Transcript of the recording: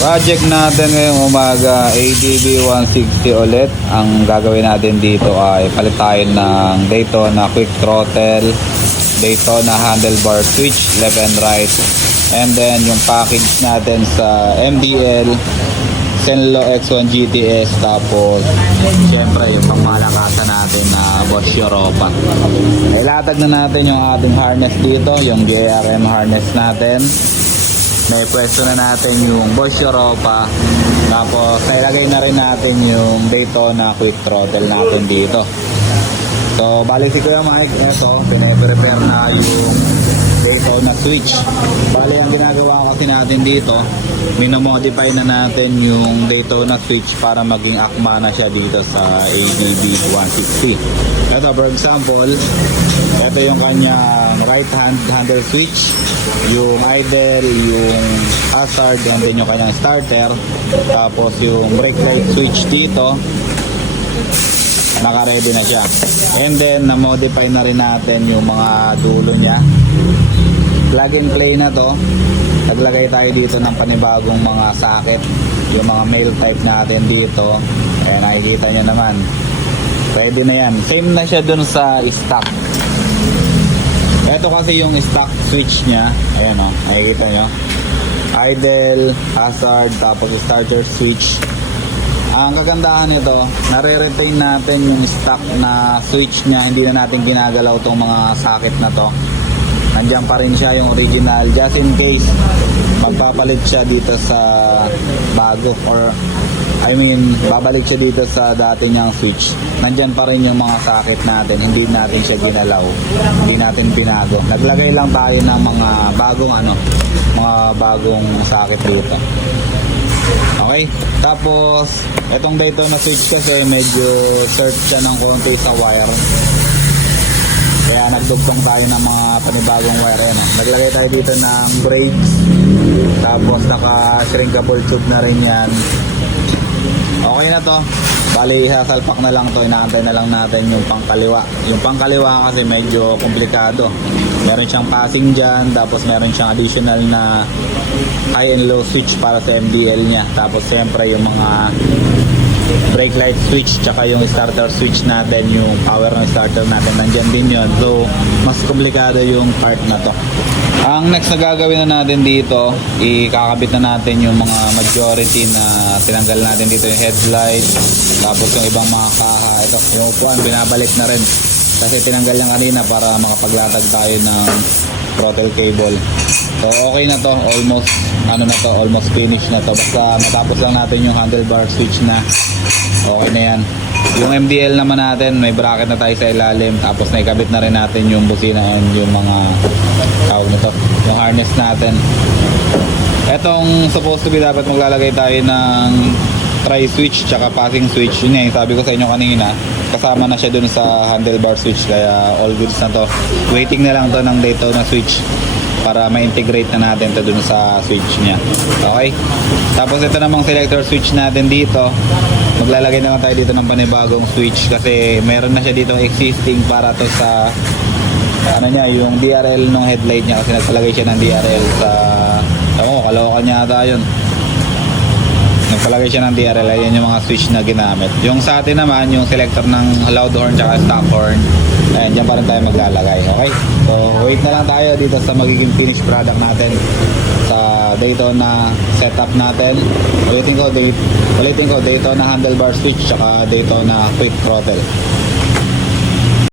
Project natin ngayong umaga, ADB 160 ulit. Ang gagawin natin dito ay palit tayo ng Daytona Quick Throttle, Daytona Handlebar Switch, left and right. And then yung package natin sa MDL, Zenlo X1 GTS, tapos syempre yung pangmalakasan natin na Bosch Europa. Ilatag na natin yung ating harness dito, yung DRM harness natin. May pwesto na natin yung Bosch Europa. Tapos nailagay na rin natin yung Daytona Quick Throttle natin dito. So bali si Kuya Mike, eto pinaprepare na yung Daytona switch. Bali ang ginagawa kasi natin dito, minomodify na natin yung Daytona switch para maging akma na siya dito sa ADB 160. Ito for example, ito yung kanyang right hand handle switch, yung idle, yung hazard, and then yung kanyang starter. Tapos yung brake light switch dito, naka-ready na siya. And then na-modify na rin natin yung mga dulo niya. Plug and play na to. Naglagay tayo dito ng panibagong mga socket, yung mga male type natin dito. Ayan, nakikita nyo naman, ready na yan. Same na siya dun sa stock. Ito kasi yung stock switch nya. Ayan o, nakikita nyo, idle, hazard, tapos starter switch. Ang kagandahan nito, nare-retain natin yung stock na switch nya. Hindi na natin ginagalaw tong mga socket na to. Nandiyan pa rin siya yung original, just in case magpapalit siya dito sa bago, or I mean babalik siya dito sa dati niyang switch. Nandiyan pa rin yung mga socket natin, hindi natin siya ginalaw, hindi natin pinago. Naglagay lang tayo ng mga bagong socket dito. Okay, tapos itong Daytona switch kasi medyo search siya ng konti sa wire. Kaya nagdugtong tayo ng mga panibagong wire. Yan. Naglagay tayo dito ng brakes. Tapos naka-shrinkable tube na rin yan. Okay na to. Bali, sasalpak na lang to. Inaantay na lang natin yung pangkaliwa. Yung pangkaliwa kasi medyo komplikado. Meron siyang passing dyan. Tapos meron siyang additional na high and low switch para sa MDL niya. Tapos siyempre yung mga brake light switch, tsaka yung starter switch natin, yung power ng starter natin, nandyan din yun. So mas komplikado yung part na to. Ang next na gagawin na natin dito, ikakabit na natin yung mga majority na tinanggal natin dito, yung headlight, tapos yung ibang mga kaha. Ito, yung upuan, binabalik na rin kasi tinanggal lang kanina para makapaglatag tayo ng throttle cable. So okay na to, almost finish na to. Basta matapos lang natin yung handlebar switch na, okay na yan. Yung MDL naman natin, may bracket na tayo sa ilalim, tapos naikabit na rin natin yung busina and yung mga tawag nito, yung harness natin. Etong supposed to be, dapat maglalagay tayo ng try switch tsaka passing switch. Yun nga yung sabi ko sa inyo kanina, kasama na siya dun sa handlebar switch, kaya all goods na to. Waiting na lang to ng Daytona switch para ma-integrate na natin to dun sa switch nya. Okay, tapos ito namang selector switch natin dito, maglalagay na lang tayo dito ng panibagong switch kasi meron na siya dito existing para to sa yung DRL ng headlight nya, kasi nagpalagay siya ng DRL sa Caloocan niya ata yun. Nagpalagay siya ng DRL, ayan yung mga switch na ginamit. Yung sa atin naman, yung selector ng loud horn tsaka stock horn, ayan, dyan pa rin tayo maglalagay. Okay, so wait na lang tayo dito sa magiging finished product natin sa Daytona setup natin. Ulitin ko, Daytona handlebar switch tsaka Daytona quick throttle.